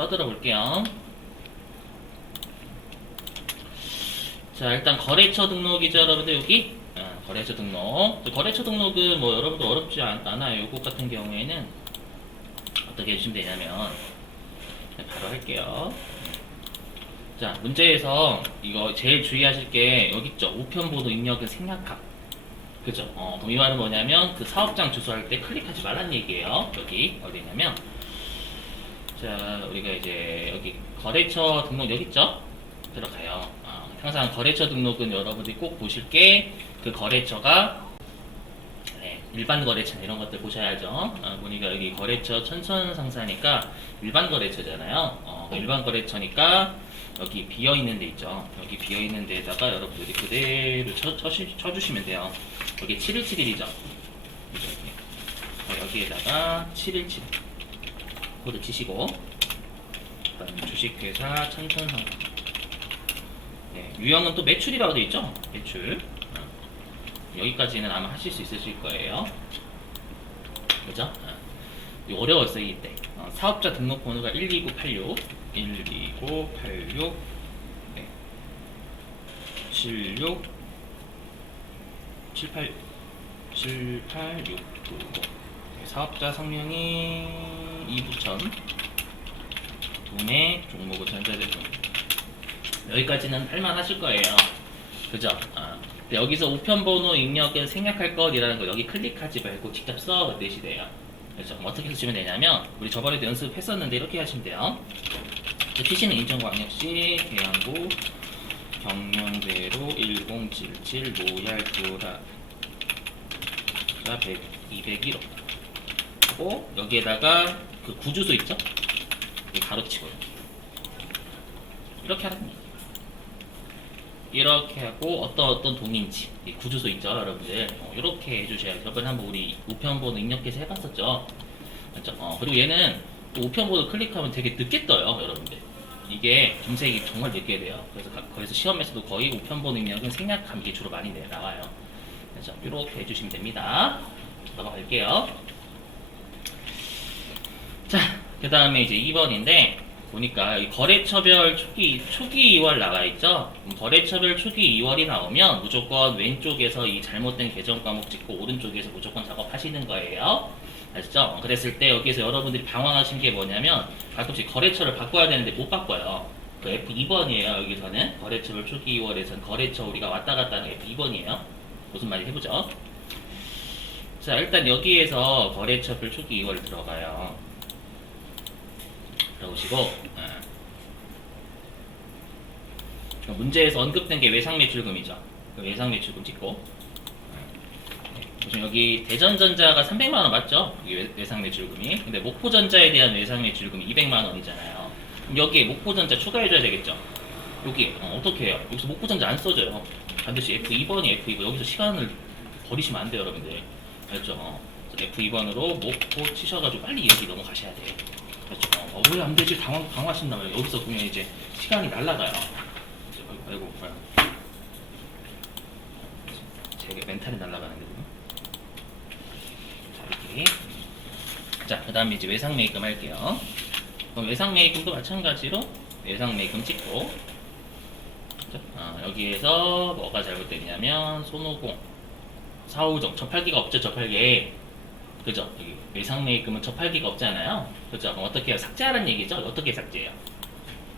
떠들어 볼게요. 자, 일단 거래처 등록이죠, 여러분들 여기. 거래처 등록. 거래처 등록은 뭐 여러분들 어렵지 않아요. 요거 같은 경우에는 어떻게 해주시면 되냐면 바로 할게요. 자, 문제에서 이거 제일 주의하실 게 여기 있죠. 우편번호 입력은 생략함. 그죠? 그럼 이 말은 뭐냐면 그 사업장 주소할 때 클릭하지 말란 얘기예요. 여기 어디냐면 자, 우리가 이제 여기 거래처 등록 여기 있죠? 들어가요. 항상 거래처 등록은 여러분들이 꼭 보실 게 그 거래처가 일반 거래처 이런 것들 보셔야죠. 보니까 여기 거래처 천선상사니까 일반 거래처잖아요. 일반 거래처니까 여기 비어 있는 데 있죠. 여기 비어 있는 데에다가 여러분들이 그대로 쳐주시면 돼요. 여기 7171이죠. 여기에다가 717 코드 치시고 그다음에 주식회사 천선상사. 유형은 또 매출이라고 되어 있죠. 매출. 여기까지는 아마 하실 수 있으실 거예요. 그죠? 어려웠어요, 이때. 사업자 등록번호가 12986, 12986, 76, 78, 786. 사업자 성명이 이부천, 도매, 종목은 전자제품. 여기까지는 할만하실 거예요. 그죠? 여기서 우편번호 입력은 생략할 것이라는 거 여기 클릭하지 말고 직접 써 내시래요. 그래서 어떻게 쓰시면 되냐면 우리 저번에도 연습했었는데 이렇게 하시면 돼요. PC는 인천광역시 계양구 경영대로 1077 로얄도라 201호 하고 여기에다가 그 구주소 있죠? 여기 가로치고요. 이렇게 하는 겁니다. 이렇게 하고 어떤 동인지 구주소 있죠 여러분들 이렇게 해주셔야죠. 저번에 한번 우리 우편번호 입력해서 해봤었죠. 그렇죠? 그리고 얘는 또 우편번호 클릭하면 되게 늦게 떠요 여러분들. 이게 검색이 정말 늦게 돼요. 그래서 거기서 시험에서도 거의 우편번호 입력은 생략함 게 주로 많이 나와요. 그렇죠? 이렇게 해주시면 됩니다. 넘어갈게요. 자, 그 다음에 이제 2번인데 보니까 이 거래처별 초기 2월 나와 있죠. 거래처별 초기 2월이 나오면 무조건 왼쪽에서 이 잘못된 계정 과목 찍고 오른쪽에서 무조건 작업하시는 거예요. 아시죠? 그랬을 때 여기서 여러분들이 방황하신 게 뭐냐면 가끔씩 거래처를 바꿔야 되는데 못 바꿔요. 그 F2번이에요. 여기서는 거래처별 초기 2월에서는 거래처 우리가 왔다 갔다 하는 F2번이에요. 무슨 말인지 해보죠. 자, 일단 여기에서 거래처별 초기 2월 들어가요. 들어오시고 문제에서 언급된 게 외상매출금이죠. 그 외상매출금 찍고 보시면 여기 대전전자가 300만원 맞죠? 여기 외상매출금이. 근데 목포전자에 대한 외상매출금이 200만원이잖아요. 그럼 여기에 목포전자 추가해줘야 되겠죠? 여기 어떻게 해요? 여기서 목포전자 안 써져요. 반드시 F2번이 F2번. 여기서 시간을 버리시면 안 돼요 여러분들. 알죠? F2번으로 목포 치셔가지고 빨리 여기 넘어가셔야 돼요. 그렇죠? 왜 안 되지? 당황하신다면 여기서 보면 이제 시간이 날아가요. 아이고, 제게 멘탈이 날아가는데 지금. 자, 이렇게. 자, 그 다음에 이제 외상매입금 할게요. 그럼 외상매입금도 마찬가지로 외상매입금 찍고. 여기에서 뭐가 잘못됐냐면 손오공, 사우정, 접할기가 없죠, 접할기. 그죠? 여기 외상매입금은 접할기가 없잖아요. 그죠? 그럼 어떻게 해요? 삭제하라는 얘기죠? 어떻게 삭제해요?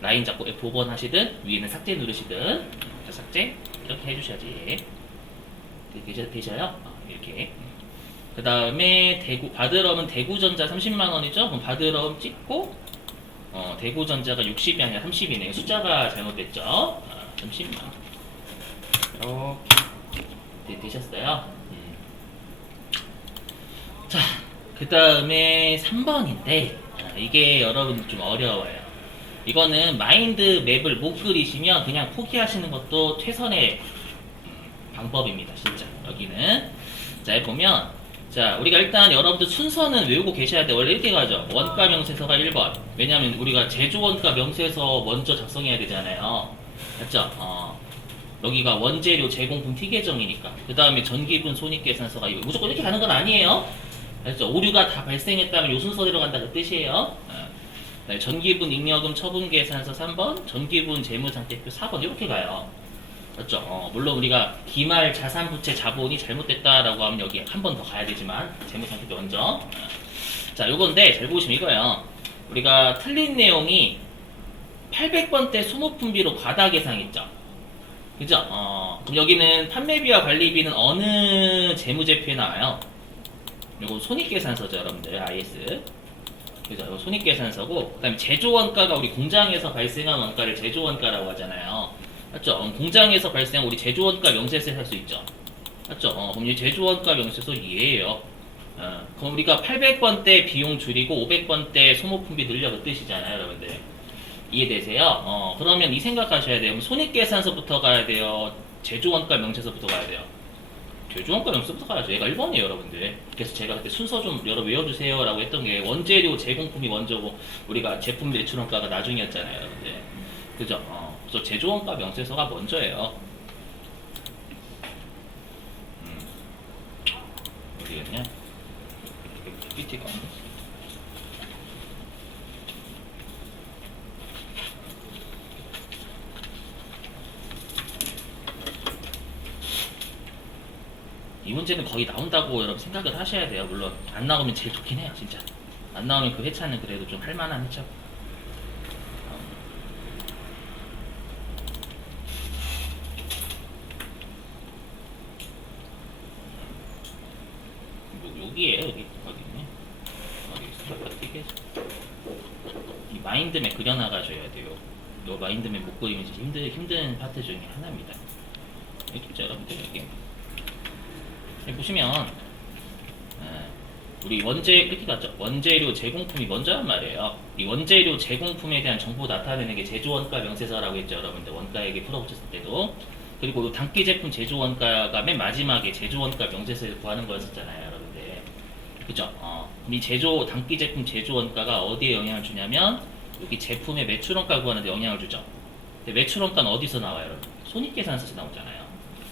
라인 잡고 F5번 하시든 위에는 삭제 누르시든 자, 삭제 이렇게 해주셔야지. 되셔요? 이렇게. 그 다음에 바드럼은 대구전자 30만원이죠? 그럼 바드럼 찍고 대구전자가 60이 아니라 30이네요. 숫자가 잘못됐죠? 30만원 이렇게 되셨어요. 자, 그 다음에 3번인데 이게 여러분 좀 어려워요. 이거는 마인드 맵을 못 그리시면 그냥 포기하시는 것도 최선의 방법입니다. 진짜 여기는 자 보면 자 우리가 일단 여러분들 순서는 외우고 계셔야 돼. 원래 이렇게 가죠. 원가 명세서가 1번. 왜냐면 우리가 제조원가 명세서 먼저 작성해야 되잖아요. 맞죠? 여기가 원재료 제공품 티계정이니까. 그 다음에 전기분 손익계산서가 이거 무조건 이렇게 가는 건 아니에요. 알죠? 오류가 다 발생했다면 요 순서대로 간다 그 뜻이에요. 네, 전기분 잉여금 처분 계산서 3번, 전기분 재무상태표 4번 이렇게 가요. 맞죠? 물론 우리가 기말 자산부채 자본이 잘못됐다라고 하면 여기 한 번 더 가야 되지만 재무상태표 먼저. 자, 요건데 잘 보시면 이거예요. 우리가 틀린 내용이 800번대 소모품비로 과다 계상했죠. 그죠? 그럼 여기는 판매비와 관리비는 어느 재무제표에 나와요? 요거 손익계산서죠, 여러분들. IS. 그죠? 이거 손익계산서고, 그 다음에 제조원가가 우리 공장에서 발생한 원가를 제조원가라고 하잖아요. 맞죠? 공장에서 발생한 우리 제조원가 명세서에 살 수 있죠. 맞죠? 그럼 이 제조원가 명세서 얘예요. 그럼 우리가 800번대 비용 줄이고 500번대 소모품비 늘려 그 뜻이잖아요, 여러분들. 이해되세요? 그러면 이 생각하셔야 돼요. 손익계산서부터 가야 돼요? 제조원가 명세서부터 가야 돼요? 제조원가 명세서부터 가야죠. 얘가 1번이에요, 여러분들. 그래서 제가 그때 순서 좀 여러 외워주세요 라고 했던 게 원재료 제공품이 먼저고 우리가 제품 매출원가가 나중이었잖아요, 여러분들. 그죠? 그래서 제조원가 명세서가 먼저예요. 어디겠냐? PPT가 없네. 이 문제는 거의 나온다고 여러분 생각을 하셔야 돼요. 물론 안 나오면 제일 좋긴 해요, 진짜. 안 나오면 그 회차는 그래도 좀 할만한 회차. 여기에요, 여기 있네. 어디 있어? 이 마인드맵 그려나가셔야 돼요. 요 마인드맵 못 그리면 진짜 힘든 파트 중에 하나입니다. 여기 있죠, 여러분들 여기. 여기 보시면 우리 이렇게 갔죠. 원재료 제공품이 먼저란 말이에요. 이 원재료 제공품에 대한 정보 나타내는 게 제조원가 명세서라고 했죠, 여러분들. 원가액에 풀어붙였을 때도. 그리고 단기 제품 제조원가가 맨 마지막에 제조원가 명세서에서 구하는 거였었잖아요, 여러분들. 그죠? 이 단기 제품 제조원가가 어디에 영향을 주냐면 여기 제품의 매출원가 구하는데 영향을 주죠. 근데 매출원가는 어디서 나와요, 여러분? 손익계산서에서 나오잖아요.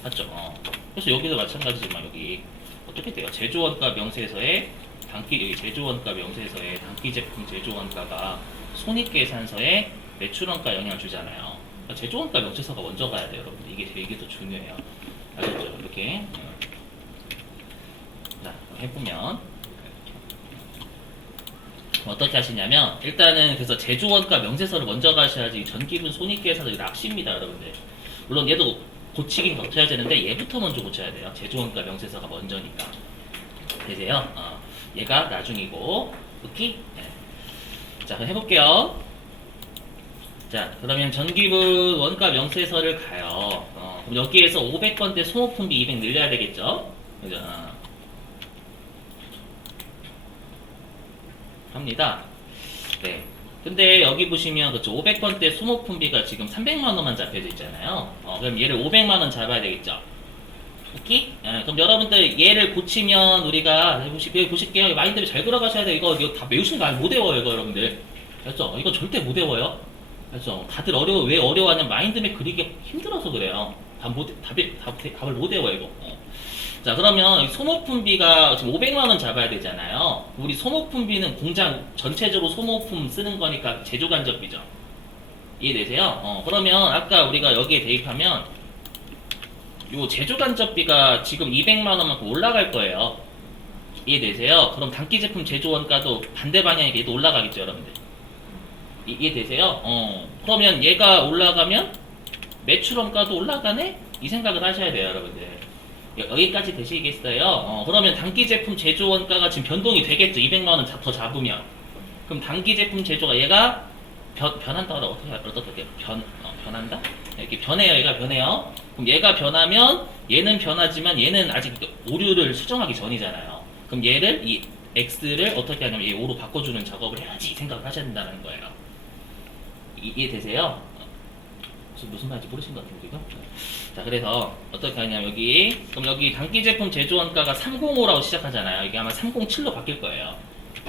맞죠? 그래서 여기도 마찬가지지만 여기 어떻게 돼요? 제조원가 명세서에 여기 제조원가 명세서에 단기 제품 제조원가가 손익계산서에 매출원가 영향을 주잖아요. 그러니까 제조원가 명세서가 먼저 가야 돼요, 여러분. 이게 더 중요해요. 아셨죠? 이렇게. 자, 해보면 어떻게 하시냐면 일단은 그래서 제조원가 명세서를 먼저 가셔야지 전기분 손익계산서 낚시입니다, 여러분들. 물론 얘도 고치긴 거쳐야 되는데 얘부터 먼저 고쳐야 돼요. 제조원가 명세서가 먼저니까. 되세요? 얘가 나중이고. 오케이? 네. 자, 그럼 해볼게요. 자, 그러면 전기분 원가 명세서를 가요. 그럼 여기에서 500번대 소모품비 200 늘려야 되겠죠? 그죠? 합니다. 네. 근데 여기 보시면 그쵸, 500번대 소모품비가 지금 300만원만 잡혀져 있잖아요. 그럼 얘를 500만원 잡아야 되겠죠. 오케이? 그럼 여러분들 얘를 고치면 우리가 여기 보실게요. 마인드맵 잘 들어가셔야 돼요. 이거 다 외우시는 거 못 외워요, 이거 여러분들. 알죠? 이거 절대 못 외워요. 알죠? 다들 왜 어려워하냐면 마인드맵 그리기 힘들어서 그래요. 답을 못 외워요, 이거. 자, 그러면 소모품비가 지금 500만원 잡아야 되잖아요. 우리 소모품비는 공장 전체적으로 소모품 쓰는 거니까 제조간접비죠. 이해되세요? 그러면 아까 우리가 여기에 대입하면 요 제조간접비가 지금 200만원만큼 올라갈 거예요. 이해되세요? 그럼 단기 제품 제조원가도 반대 방향에 얘도 올라가겠죠, 여러분들. 이해되세요? 그러면 얘가 올라가면 매출원가도 올라가네? 이 생각을 하셔야 돼요, 여러분들. 여기까지 되시겠어요? 그러면 단기 제품 제조원가가 지금 변동이 되겠죠. 200만원 더 잡으면. 그럼 단기 제품 제조가 얘가 변한다고 어떻게 변한다? 이렇게 변해요. 얘가 변해요. 그럼 얘가 변하면 얘는 변하지만 얘는 아직 오류를 수정하기 전이잖아요. 그럼 얘를 이 X를 어떻게 하냐면 얘 O로 바꿔주는 작업을 해야지 생각을 하셔야 된다는 거예요. 이해되세요? 무슨 말인지 모르신 것 같은데, 지금? 자, 그래서 어떻게 하냐면 그럼 여기 단기 제품 제조원가가 305라고 시작하잖아요. 이게 아마 307로 바뀔 거예요.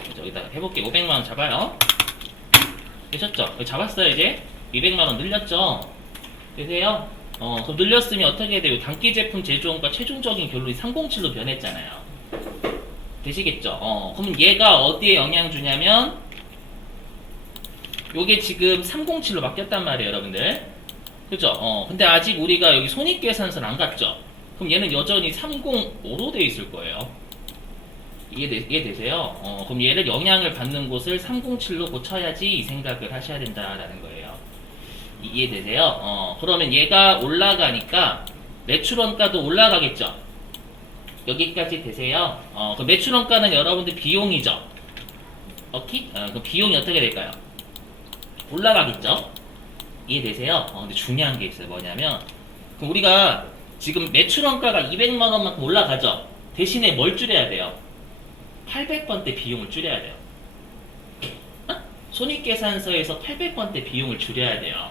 그래서 여기다가 해볼게. 500만원 잡아요. 되셨죠? 잡았어요, 이제? 200만원 늘렸죠? 되세요? 그럼 늘렸으면 어떻게 해야 돼요? 단기 제품 제조원가 최종적인 결론이 307로 변했잖아요. 되시겠죠? 그럼 얘가 어디에 영향 주냐면 요게 지금 307로 바뀌었단 말이에요, 여러분들. 그죠? 근데 아직 우리가 여기 손익계산서는 안 갔죠? 그럼 얘는 여전히 305로 돼 있을 거예요. 이해되세요? 그럼 얘를 영향을 받는 곳을 307로 고쳐야지 이 생각을 하셔야 된다라는 거예요. 이해되세요? 그러면 얘가 올라가니까 매출원가도 올라가겠죠? 여기까지 되세요? 그 매출원가는 여러분들 비용이죠? 오케이? 그 비용이 어떻게 될까요? 올라가겠죠? 이해되세요? 근데 중요한 게 있어요. 뭐냐면, 그럼 우리가 지금 매출원가가 200만원만큼 올라가죠? 대신에 뭘 줄여야 돼요? 800번대 비용을 줄여야 돼요. 손익계산서에서 800번대 비용을 줄여야 돼요.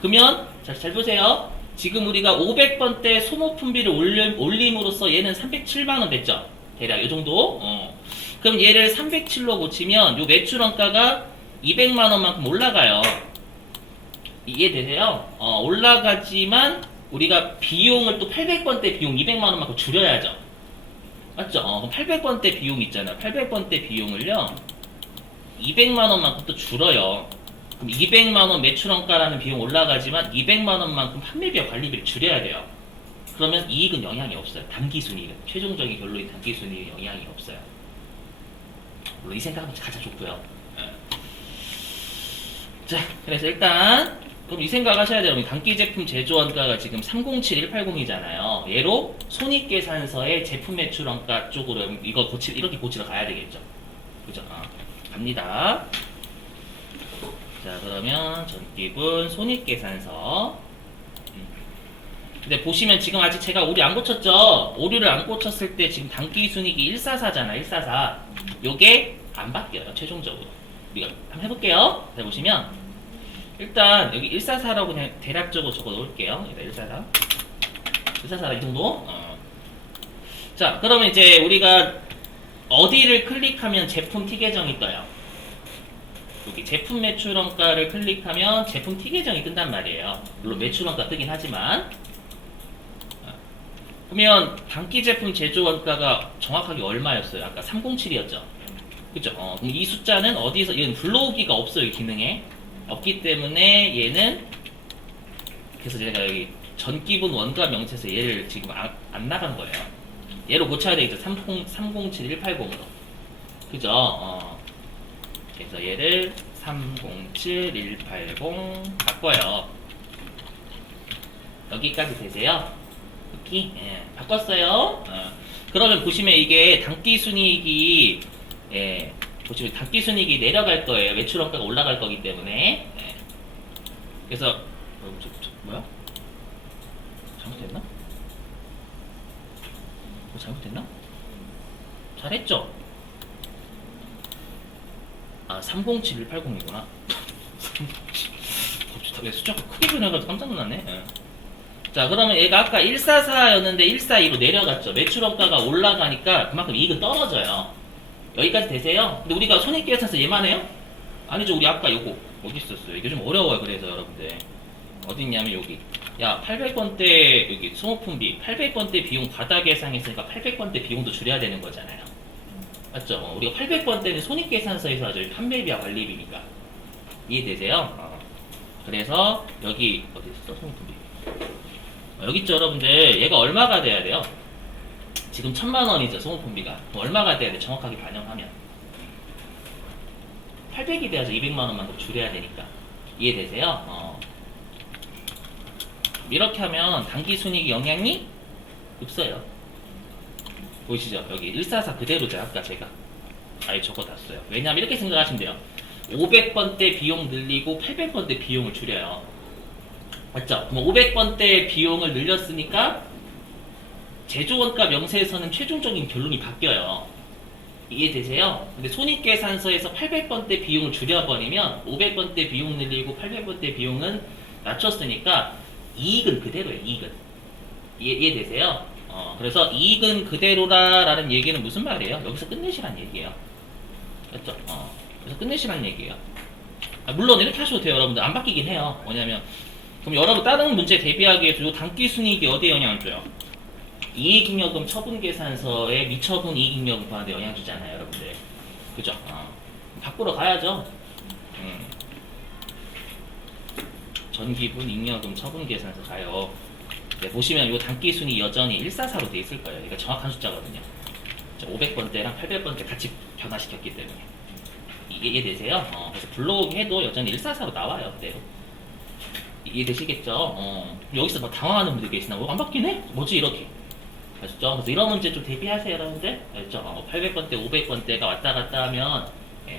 그러면 잘 보세요. 지금 우리가 500번대 소모품비를 올림으로써 얘는 307만원 됐죠? 대략 이 정도. 그럼 얘를 307로 고치면 요 매출원가가 200만원만큼 올라가요. 이해되세요? 올라가지만 우리가 비용을 또 800번대 비용 200만원만큼 줄여야죠. 맞죠? 그럼 800번대 비용 있잖아요. 800번대 비용을요 200만원만큼 또 줄어요. 그럼 200만원 매출원가라는 비용 올라가지만 200만원만큼 판매비와 관리비를 줄여야 돼요. 그러면 이익은 영향이 없어요. 단기순이익은. 최종적인 결론이 단기순이익은 영향이 없어요. 물론 이 생각은 가장 좋고요. 자, 그래서 일단 그럼 이 생각 하셔야 돼요. 단기 제품 제조원가가 지금 307180이잖아요. 얘로 손익계산서의 제품 매출원가 쪽으로 이렇게 고치러 가야 되겠죠. 그죠? 갑니다. 자, 그러면 전기분 손익계산서. 근데 보시면 지금 아직 제가 오류 안 고쳤죠? 오류를 안 고쳤을 때 지금 단기순이익이 144잖아, 144. 요게 안 바뀌어요, 최종적으로. 우리가 한번 해볼게요. 자, 보시면 일단 여기 144라고 그냥 대략적으로 적어 놓을게요. 144. 144 이 정도. 자, 그러면 이제 우리가 어디를 클릭하면 제품 T 계정이 떠요? 여기 제품 매출원가를 클릭하면 제품 T 계정이 뜬단 말이에요. 물론 매출원가 뜨긴 하지만. 그러면 단기 제품 제조 원가가 정확하게 얼마였어요? 아까 307이었죠. 그죠? 그럼 이 숫자는 어디서 얘는 불러오기가 없어요, 이 기능에. 없기 때문에 얘는 그래서 제가 여기 전기분 원가 명세서 얘를 지금 안 나간 거예요. 얘로 고쳐야 되겠죠. 307180으로. 그죠? 그래서 얘를 307180 바꿔요. 여기까지 되세요? 여기? 예, 바꿨어요. 그러면 보시면 이게 단기순이익이 보시면 단기순이익이 내려갈 거예요. 매출원가가 올라갈 거기 때문에. 그래서 뭐야? 잘못됐나? 잘못됐나? 잘했죠? 307180이구나. 왜 숫자가 크게 변해가지고 깜짝 놀랐네. 자, 그러면 얘가 아까 144였는데 142로 내려갔죠. 매출원가가 올라가니까 그만큼 이익은 떨어져요. 여기까지 되세요? 근데 우리가 손익계산서 얘만 해요? 아니죠. 우리 아까 요거 어디 있었어요? 이게 좀 어려워요. 그래서 여러분들 어디 있냐면 여기 야 800번대 여기 소모품비 800번대 비용 바닥 예상했으니까 800번대 비용도 줄여야 되는 거잖아요. 맞죠? 우리가 800번대는 손익계산서에서 하죠. 판매비와 관리비니까. 이해되세요? 그래서 여기 어디 있어? 소모품비 여기 있죠. 여러분들 얘가 얼마가 돼야 돼요? 지금 1000만원이죠. 소모품비가 얼마가 돼야 돼? 정확하게 반영하면 800이 돼야죠. 200만원만큼 줄여야 되니까. 이해되세요? 이렇게 하면 단기순이익 영향이 없어요. 보이시죠? 여기 144 그대로죠. 아까 제가 아예 적어놨어요. 왜냐하면 이렇게 생각하시면 돼요. 500번대 비용 늘리고 800번대 비용을 줄여요. 맞죠? 그럼 500번대 비용을 늘렸으니까 제조원가 명세에서는 최종적인 결론이 바뀌어요. 이해되세요? 근데 손익계산서에서 800번대 비용을 줄여버리면 500번대 비용 늘리고 800번대 비용은 낮췄으니까 이익은 그대로예요. 이익은. 이해되세요? 그래서 이익은 그대로라라는 얘기는 무슨 말이에요? 여기서 끝내시란 얘기예요. 맞죠? 그래서 끝내시란 얘기예요. 물론 이렇게 하셔도 돼요. 여러분들 안 바뀌긴 해요. 뭐냐면 그럼 여러분 다른 문제 대비하기 위해서 이 단기순이익이 어디에 영향을 줘요? 이익잉여금 처분계산서에 미처분 이익잉여금 구하는데 영향 주잖아요, 여러분들. 그죠? 바꾸러 가야죠. 전기분, 잉여금, 처분 계산서 가요. 네, 보시면 이 단기순이 여전히 144로 돼 있을 거예요. 이거 정확한 숫자거든요. 500번대랑 800번대 같이 변화시켰기 때문에 이해되세요? 그래서 불러오기 해도 여전히 144로 나와요. 그대로. 이해되시겠죠? 여기서 막 당황하는 분들이 계시나? 안 바뀌네? 뭐지 이렇게. 아셨죠? 그래서 이런 문제 좀 대비하세요, 여러분들. 알죠? 800번대, 500번대가 왔다 갔다 하면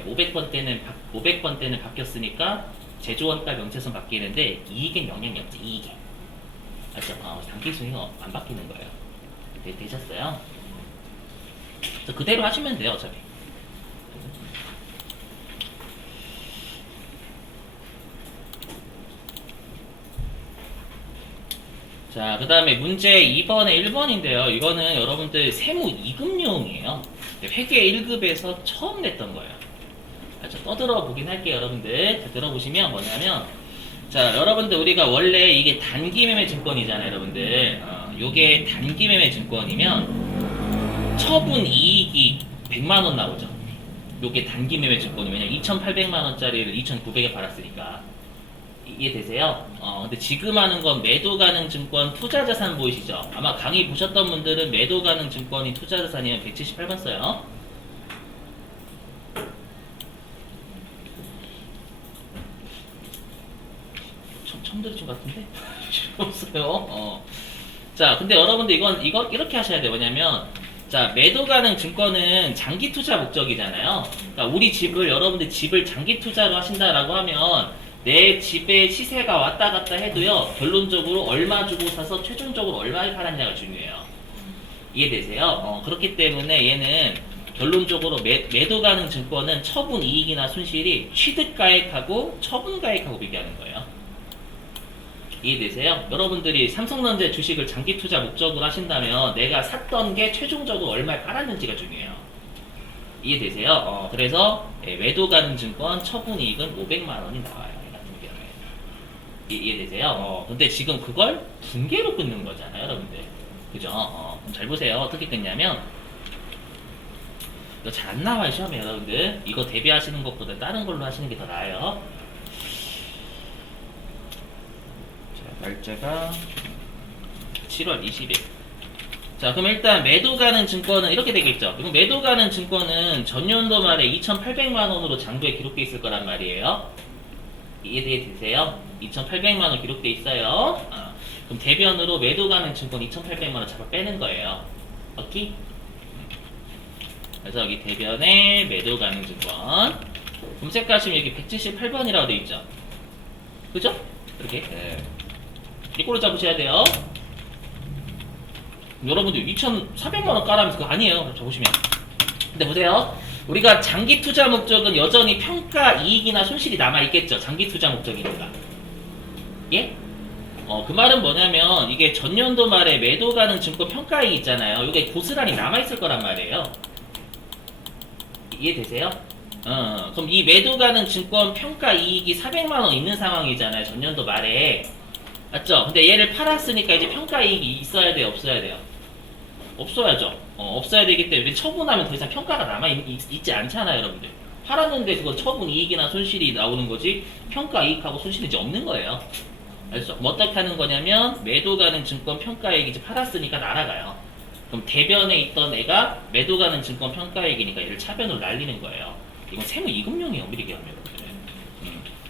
500번대는 바뀌었으니까 제조원가 명세선 바뀌는데 이익엔 영향이 없지. 이익에. 알죠? 단기순위가 안 바뀌는 거예요. 되셨어요? 그래서 그대로 하시면 돼요, 어차피. 자, 그 다음에 문제 2번에 1번인데요. 이거는 여러분들 세무 이금용이에요. 회계 1급에서 처음 냈던 거예요. 떠들어 보긴 할게요, 여러분들. 자, 들어보시면 뭐냐면, 자, 여러분들 우리가 원래 이게 단기매매 증권이잖아요, 여러분들. 요게 단기매매 증권이면 처분 이익이 100만원 나오죠. 요게 단기매매 증권이 왜냐면 2,800만원짜리를 2,900에 팔았으니까. 이해되세요? 근데 지금 하는 건 매도 가능 증권 투자자산 보이시죠? 아마 강의 보셨던 분들은 매도 가능 증권이 투자자산이면 178번 써요. 처음 들으신 것 같은데? 없어요. 자, 근데 여러분들 이거 이렇게 하셔야 돼요. 뭐냐면, 자, 매도 가능 증권은 장기 투자 목적이잖아요. 그러니까 우리 집을, 여러분들 집을 장기 투자로 하신다라고 하면, 내 집의 시세가 왔다 갔다 해도요, 결론적으로 얼마 주고 사서 최종적으로 얼마에 팔았냐가 중요해요. 이해되세요? 그렇기 때문에 얘는 결론적으로 매도 가능 증권은 처분 이익이나 손실이 취득가액하고 처분가액하고 비교하는 거예요. 이해되세요? 여러분들이 삼성전자 주식을 장기 투자 목적으로 하신다면 내가 샀던 게 최종적으로 얼마에 팔았는지가 중요해요. 이해되세요? 그래서 매도 가능 증권 처분 이익은 500만원이 나와요. 이해되세요? 근데 지금 그걸 분개로 끊는 거잖아요, 여러분들. 그죠? 그럼 잘 보세요. 어떻게 끊냐면, 이거 잘 안 나와요, 시험에, 여러분들. 이거 대비하시는 것보다 다른 걸로 하시는 게 더 나아요. 자, 날짜가 7월 20일. 자, 그럼 일단 매도 가능 증권은 이렇게 되겠죠. 그럼 매도 가능 증권은 전년도 말에 2,800만원으로 장부에 기록되어 있을 거란 말이에요. 이해되세요? 2,800만원 기록돼 있어요. 그럼 대변으로 매도 가능 증권 2,800만원 잡아 빼는 거예요. 오케이? 그래서 여기 대변에 매도 가능 증권 검색하시면 여기 178번이라고 돼 있죠. 그죠? 이렇게 이꼴로 잡으셔야 돼요. 여러분들 2,400만원 까라면서 그거 아니에요. 잡으시면. 근데 보세요. 우리가 장기 투자 목적은 여전히 평가 이익이나 손실이 남아있겠죠. 장기 투자 목적이니까. 예? 그 말은 뭐냐면 이게 전년도 말에 매도 가능 증권 평가 이익 있잖아요. 이게 고스란히 남아있을 거란 말이에요. 이해되세요? 그럼 이 매도 가능 증권 평가 이익이 400만원 있는 상황이잖아요. 전년도 말에. 맞죠? 근데 얘를 팔았으니까 이제 평가 이익이 있어야 돼요? 없어야 돼요? 없어야죠. 없어야 되기 때문에 처분하면 더 이상 평가가 남아있지 않잖아요, 여러분들. 팔았는데 그거 처분 이익이나 손실이 나오는 거지 평가 이익하고 손실이 이제 없는 거예요. 알죠? 뭐 어떻게 하는 거냐면 매도 가능 증권 평가 이익이 이제 팔았으니까 날아가요. 그럼 대변에 있던 애가 매도 가능 증권 평가 이익이니까 얘를 차변으로 날리는 거예요. 이건 세무 이금용이에요, 우리 얘기하면 여러분들.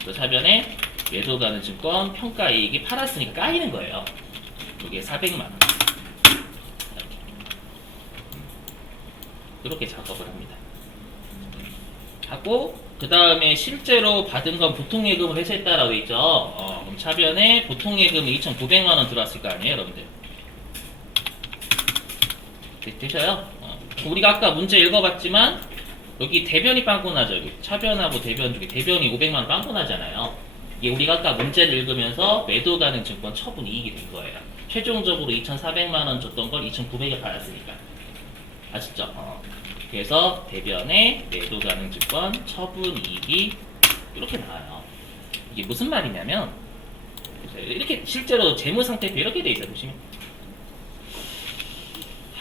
그 차변에 매도 가능 증권 평가 이익이 팔았으니까 까이는 거예요. 이게 400만원. 이렇게 작업을 합니다. 하고 그 다음에 실제로 받은 건 보통예금을 회수했다라고 있죠. 그럼 차변에 보통예금이 2,900만원 들어왔을 거 아니에요, 여러분들. 되셔요? 우리가 아까 문제 읽어봤지만 여기 대변이 빵꾸 나죠. 여기 차변하고 대변 중에 대변이 500만원 빵꾸 나잖아요. 이게 우리가 아까 문제를 읽으면서 매도 가능 증권 처분 이익이 된 거예요. 최종적으로 2,400만원 줬던 걸 2,900에 팔았으니까. 아시죠? 그래서 대변에 매도 가능 증권 처분 이익이 이렇게 나와요. 이게 무슨 말이냐면 이렇게 실제로 재무 상태표 이렇게 돼 있어요. 보시면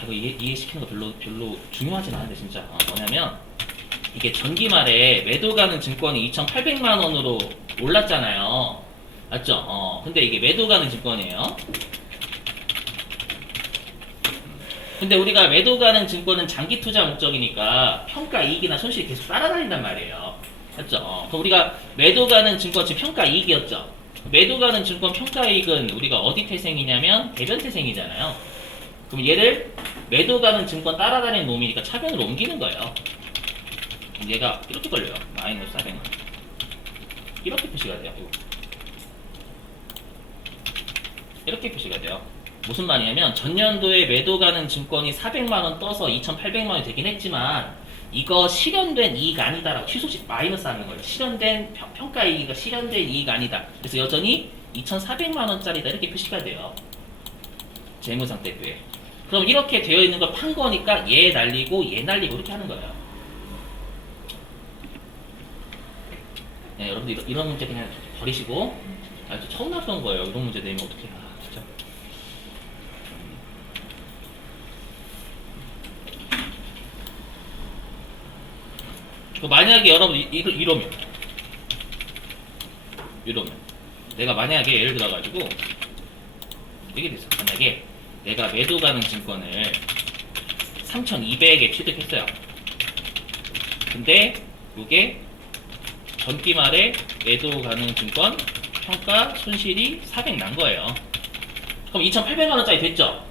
이거 이해시키는 거 별로 중요하진 않은데 진짜 뭐냐면 이게 전기 말에 매도 가능 증권이 2,800만 원으로 올랐잖아요. 맞죠? 근데 이게 매도 가는 증권이에요. 근데 우리가 매도 가는 증권은 장기 투자 목적이니까 평가 이익이나 손실이 계속 따라다닌단 말이에요. 맞죠? 그럼 우리가 매도 가는 증권 지금 평가 이익이었죠? 매도 가는 증권 평가 이익은 우리가 어디 태생이냐면 대변 태생이잖아요. 그럼 얘를 매도 가는 증권 따라다니는 놈이니까 차변으로 옮기는 거예요. 얘가 이렇게 걸려요. 마이너스 400만. 이렇게 표시가 돼요. 이렇게 표시가 돼요. 무슨 말이냐면 전년도에 매도 가는 증권이 400만원 떠서 2,800만원이 되긴 했지만 이거 실현된 이익 아니다라고 취소식 마이너스 하는 거예요. 실현된 평가 이익이니까 실현된 이익 아니다. 그래서 여전히 2,400만원짜리다 이렇게 표시가 돼요. 재무상태표에. 그럼 이렇게 되어 있는 걸 판 거니까 얘 날리고 얘 날리고 이렇게 하는 거예요. 네, 여러분들 이런 문제 그냥 버리시고 처음 나왔던 거예요. 이런 문제 내면 어떻게 진짜. 만약에 여러분 이러면 내가 만약에 예를 들어가지고 이게 됐어. 만약에 내가 매도 가는 증권을 3,200에 취득했어요. 근데 이게 전기 말에 매도 가는 증권 평가 손실이 400 난 거예요. 그럼 2,800만원짜리 됐죠?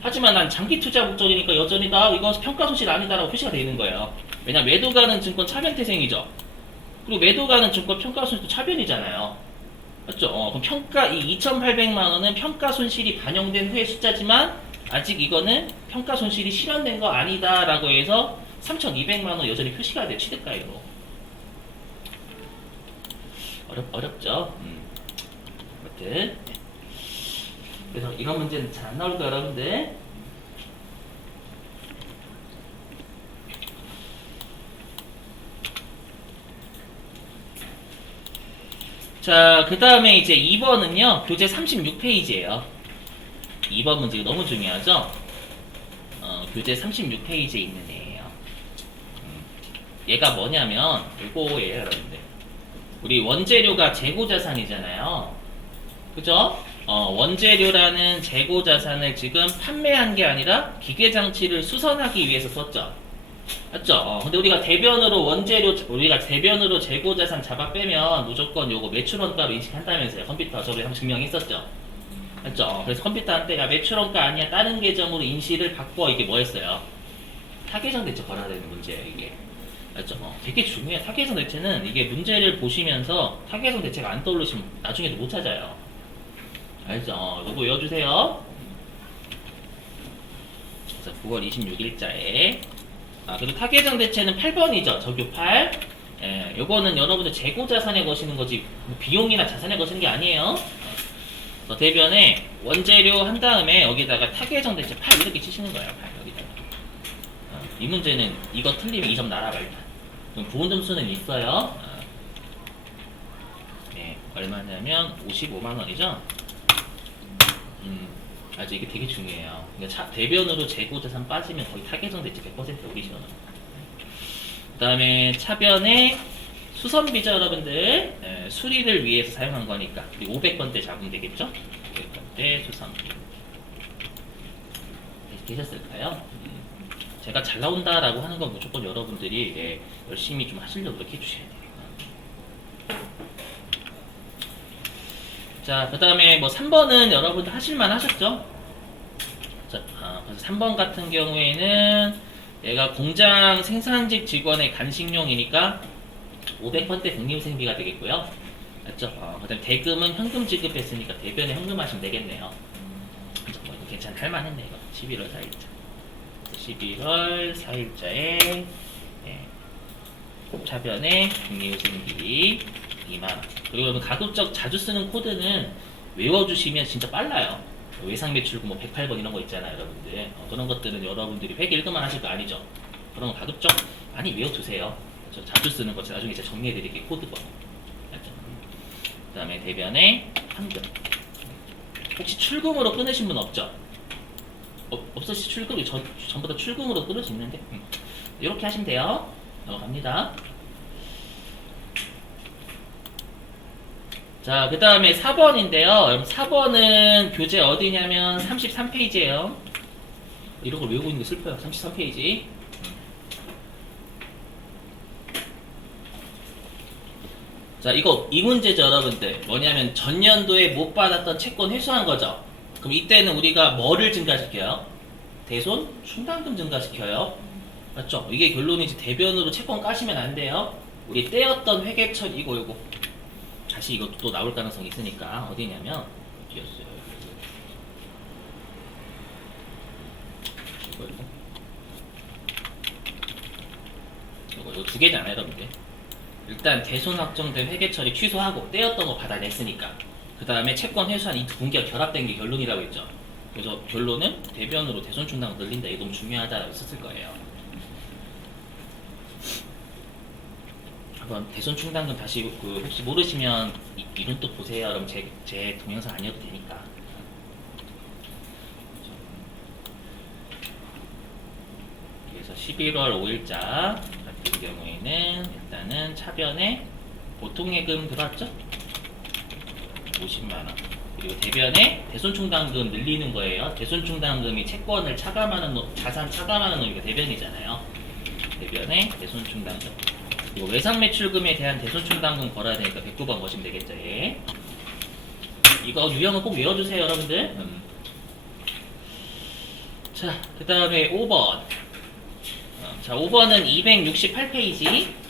하지만 난 장기 투자 목적이니까 여전히 나 이거 평가 손실 아니다라고 표시가 되어 있는 거예요. 왜냐 매도 가는 증권 차변 태생이죠. 그리고 매도 가는 증권 평가 손실도 차변이잖아요. 맞죠? 그럼 평가 이 2,800만원은 평가 손실이 반영된 후의 숫자지만 아직 이거는 평가 손실이 실현된 거 아니다라고 해서 3,200만원 여전히 표시가 돼요. 취득가액으로. 어렵죠? 아무튼 그래서 이런 문제는 잘 안 나올 거예요, 여러분들. 자, 그 다음에 이제 2번은요, 교재 36페이지예요. 2번 문제가 너무 중요하죠? 교재 36페이지에 있는 애예요. 얘가 뭐냐면, 요거예요, 여러분들. 우리 원재료가 재고자산이잖아요. 그죠? 원재료라는 재고자산을 지금 판매한 게 아니라 기계장치를 수선하기 위해서 썼죠. 맞죠? 근데 우리가 우리가 대변으로 재고자산 잡아 빼면 무조건 요거 매출원가로 인식한다면서요. 컴퓨터 저번에 한번 증명했었죠. 맞죠? 그래서 컴퓨터한테 야 매출원가 아니야 다른 계정으로 인식을 바꿔 이게 뭐였어요? 타계정 대체 걸어야 되는 문제예요 이게. 맞죠? 되게 중요해요. 타계정 대체는 이게 문제를 보시면서 타계정 대체가 안 떠오르시면 나중에도 못 찾아요. 알죠? 요거 외워주세요. 그래서 9월 26일자에 그리고 타계정 대체는 8번이죠. 적요 8. 예, 요거는 여러분들 재고자산에 거시는 거지 뭐 비용이나 자산에 거시는 게 아니에요. 대변에 원재료 한 다음에 여기다가 타계정 대체 8 이렇게 치시는 거예요. 8 여기다가. 이 문제는 이거 틀리면 2점 날아가 일단. 그럼 부분 점수는 있어요. 네, 얼마냐면 55만 원이죠. 아주 이게 되게 중요해요. 그러니까 대변으로 재고자산 빠지면 거의 타계정 대체 100% 우리 시험은. 그 다음에 차변에 수선비죠, 여러분들. 수리를 위해서 사용한 거니까. 500번대 잡으면 되겠죠? 500번대 수선비. 되셨을까요? 제가 잘 나온다라고 하는 건 무조건 여러분들이 열심히 좀 하시려고 그렇게 해주셔야 돼요. 자, 그 다음에 뭐 3번은 여러분들 하실만 하셨죠? 자, 그래서 3번 같은 경우에는 얘가 공장 생산직 직원의 간식용이니까 500번대 독립생비가 되겠고요. 맞죠? 그 다음에 대금은 현금 지급했으니까 대변에 현금하시면 되겠네요. 뭐 이거 괜찮아, 할만했네, 이거. 11월 4일자. 11월 4일자에 차변에 독립생비 2만원. 그리고 여러분 가급적 자주 쓰는 코드는 외워주시면 진짜 빨라요. 외상매출고 뭐 108번 이런 거 있잖아요, 여러분들. 그런 것들은 여러분들이 회계 1급만 하실 거 아니죠. 그런 거 가급적 많이 외워두세요. 저 자주 쓰는 거 나중에 제가 정리해드릴게요, 코드번. 그 다음에 대변에 현금. 혹시 출금으로 끊으신 분 없죠? 없으시 출금이 전부 다 출금으로 끊을 수 있는데 이렇게 하시면 돼요. 넘어갑니다. 자, 그 다음에 4번인데요. 여러분 4번은 교재 어디냐면 33페이지예요. 이런 걸 외우고 있는 게 슬퍼요. 33페이지. 자, 이 문제죠, 여러분들. 뭐냐면 전년도에 못 받았던 채권 회수한 거죠. 그럼 이때는 우리가 뭐를 증가시켜요? 대손 충당금 증가시켜요. 맞죠? 이게 결론이지. 대변으로 채권 까시면 안 돼요. 우리 떼었던 회계처리 이거 다시 이것도 또 나올 가능성이 있으니까 어디냐면 어디였어요? 이거 두 개잖아요, 여러분들. 일단 대손 확정된 회계처리 취소하고 떼었던 거 받아냈으니까 그 다음에 채권 회수한 이 두 분기가 결합된 게 결론이라고 했죠. 그래서 결론은 대변으로 대손 충당을 늘린다. 이게 너무 중요하다고 썼을 거예요. 한번 대손 충당금 다시 혹시 모르시면 이론 또 보세요. 그럼 제 동영상 아니어도 되니까. 그래서 11월 5일자 같은 경우에는 일단은 차변에 보통예금 들어왔죠? 50만원. 그리고 대변에 대손충당금 늘리는 거예요. 대손충당금이 채권을 자산 차감하는 놈이가 대변이잖아요. 대변에 대손충당금. 그리고 외상매출금에 대한 대손충당금 걸어야 되니까 109번 보시면 되겠죠. 예. 이거 유형은 꼭 외워주세요, 여러분들. 자, 그 다음에 5번. 자, 5번은 268페이지.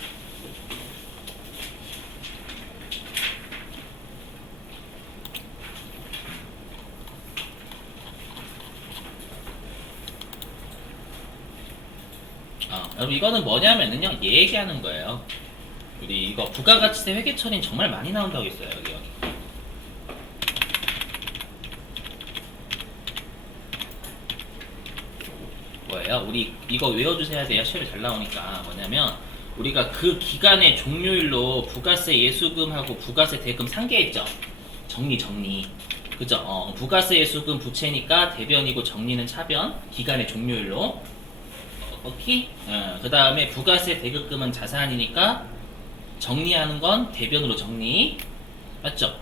여러분 이거는 뭐냐면은요, 얘기하는 거예요. 우리 이거 부가가치세 회계처리는 정말 많이 나온다고 했어요. 여기. 뭐예요? 우리 이거 외워주셔야 돼요. 시험에 잘 나오니까. 뭐냐면 우리가 그 기간의 종료일로 부가세 예수금하고 부가세 대금 상계했죠. 정리. 그죠? 부가세 예수금 부채니까 대변이고 정리는 차변. 기간의 종료일로. 오케이? 그 다음에 부가세 대급금은 자산이니까 정리하는 건 대변으로 정리. 맞죠?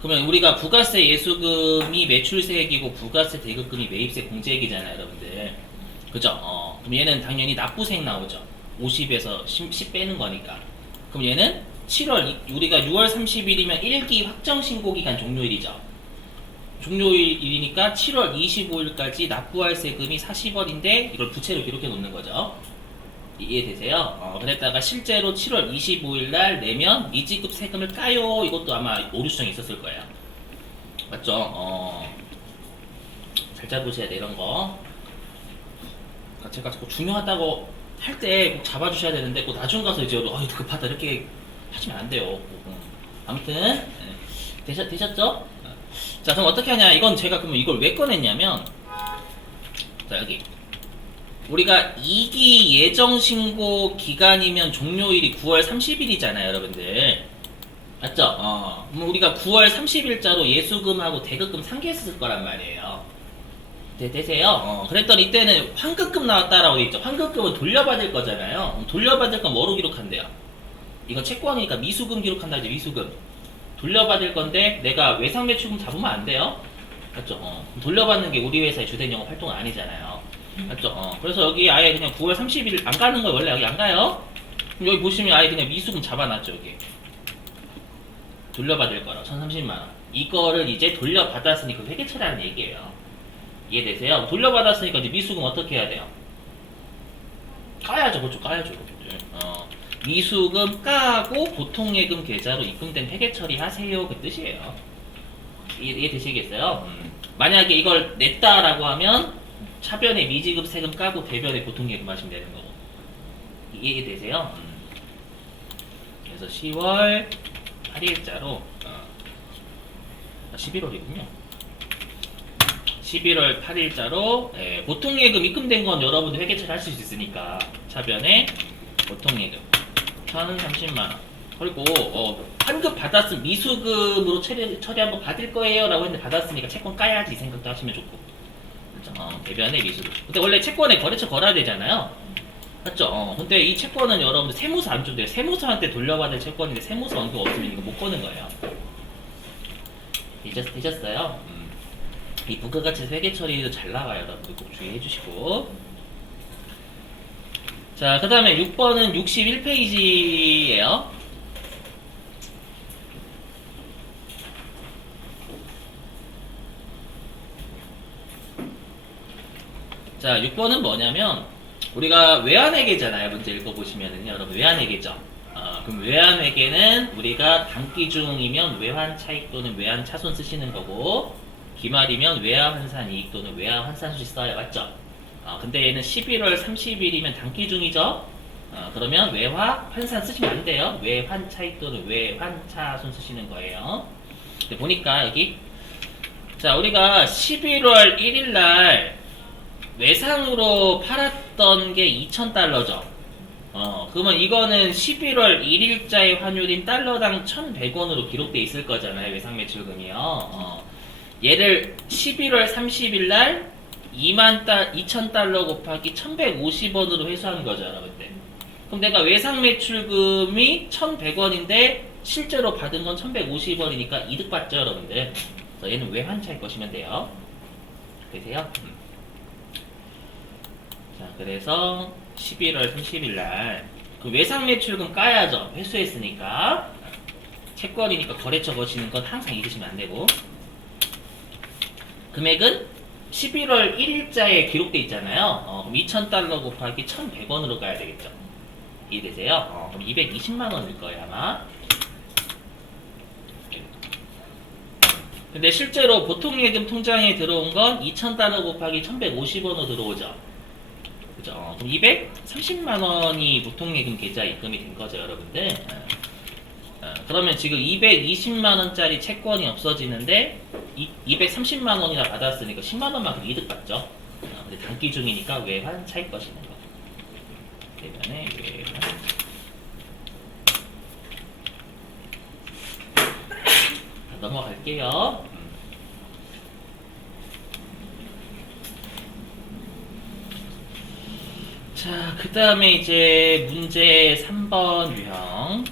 그러면 우리가 부가세 예수금이 매출세액이고 부가세 대급금이 매입세 공제액이잖아요, 여러분들. 그죠? 그럼 얘는 당연히 납부세액 나오죠. 50에서 10 빼는 거니까. 그럼 얘는 우리가 6월 30일이면 1기 확정신고기간 종료일이죠. 종료일이니까 7월 25일까지 납부할 세금이 40원인데 이걸 부채로 기록해 놓는 거죠. 이해되세요? 그랬다가 실제로 7월 25일 날 내면 미지급 세금을 까요. 이것도 아마 오류수정이 있었을 거예요. 맞죠? 잘 잡으셔야 돼, 이런 거. 제가 자꾸 중요하다고 할 때 꼭 잡아주셔야 되는데 꼭 나중 가서 이제 급하다 이렇게 하시면 안 돼요. 아무튼 되셨죠? 자, 그럼 어떻게 하냐? 이건 제가 그러면 이걸 왜 꺼냈냐면, 자, 여기 우리가 2기 예정신고 기간이면 종료일이 9월 30일이잖아요, 여러분들. 맞죠? 그럼 우리가 9월 30일자로 예수금하고 대급금 상계했을 거란 말이에요. 되세요? 그랬더니 이때는 환급금 나왔다라고 돼 있죠. 환급금은 돌려받을 거잖아요. 돌려받을 건 뭐로 기록한대요? 이건 채권이니까 미수금 기록한다, 이제 미수금. 돌려받을 건데 내가 외상매출금 잡으면 안 돼요. 맞죠? 돌려받는 게 우리 회사의 주된 영업 활동은 아니잖아요. 맞죠? 그래서 여기 아예 그냥 9월 30일 안 가는 거예요. 원래 여기 안 가요. 그럼 여기 보시면 아예 그냥 미수금 잡아놨죠. 여기 돌려받을 거라 1030만원. 이거를 이제 돌려받았으니까 회계처리하는 얘기예요. 이해되세요? 돌려받았으니까 이제 미수금 어떻게 해야 돼요? 까야죠. 그렇죠. 까야죠. 미수금 까고 보통예금 계좌로 입금된 회계 처리하세요. 그 뜻이에요. 이해되시겠어요? 만약에 이걸 냈다라고 하면 차변에 미지급 세금 까고 대변에 보통예금 하시면 되는 거고. 이해되세요? 그래서 10월 8일자로 11월이군요. 11월 8일자로 보통예금 입금된 건 여러분들 회계 처리할 수 있으니까 차변에 보통예금 1030만원. 그리고 환급 받았으면 미수금으로 처리 한번 받을 거예요 라고 했는데 받았으니까 채권 까야지 이 생각도 하시면 좋고. 그렇죠? 대변에 미수금. 근데 원래 채권에 거래처 걸어야 되잖아요. 맞죠? 근데 이 채권은 여러분들 세무서 안 준대요. 세무서한테 돌려받을 채권인데 세무서 언급 없으면 이거 못 거는 거예요. 되셨어요? 이 부가가치 회계 처리도 잘 나와요. 여러분들 꼭 주의해 주시고. 자, 그 다음에 6번은 61페이지예요. 자, 6번은 뭐냐면 우리가 외환회계잖아요. 문제 읽어보시면은요. 여러분 외환회계죠. 그럼 외환회계는 우리가 단기중이면 외환차익 또는 외환차손 쓰시는 거고 기말이면 외화환산이익 또는 외화환산수지 써요. 맞죠? 근데 얘는 11월 30일이면 단기중이죠? 그러면 외화환산 쓰시면 안 돼요. 외환차익 또는 외환차손 쓰시는 거예요. 근데 보니까 여기 자 우리가 11월 1일날 외상으로 팔았던 게 2,000달러죠. 그러면 이거는 11월 1일자의 환율인 달러당 1,100원으로 기록돼 있을 거잖아요. 외상 매출금이요. 얘를 11월 30일 날 2,000달러 곱하기 1,150원으로 회수한 거죠, 여러분들. 그럼 내가 외상 매출금이 1,100원인데 실제로 받은 건 1,150원이니까 이득 받죠, 여러분들. 그래서 얘는 외환차익 것이면 돼요. 되세요? 자, 그래서 11월 30일 날 그 외상 매출금 까야죠. 회수했으니까. 채권이니까 거래처 거시는 건 항상 잊으시면 안 되고. 금액은 11월 1일자에 기록돼 있잖아요. 그럼 2,000달러 곱하기 1,100원으로 가야 되겠죠. 이해되세요? 그럼 220만 원일 거예요, 아마. 근데 실제로 보통예금 통장에 들어온 건 2,000달러 곱하기 1,150원으로 들어오죠. 그죠? 그럼 230만 원이 보통예금 계좌 입금이 된 거죠, 여러분들. 그러면 지금 220만 원짜리 채권이 없어지는데 230만 원이나 받았으니까 10만 원만큼 이득 받죠. 근데 단기 중이니까 외환 차익 것이는 거. 대변에 외환. 넘어갈게요. 자, 그 다음에 이제 문제 3번 유형.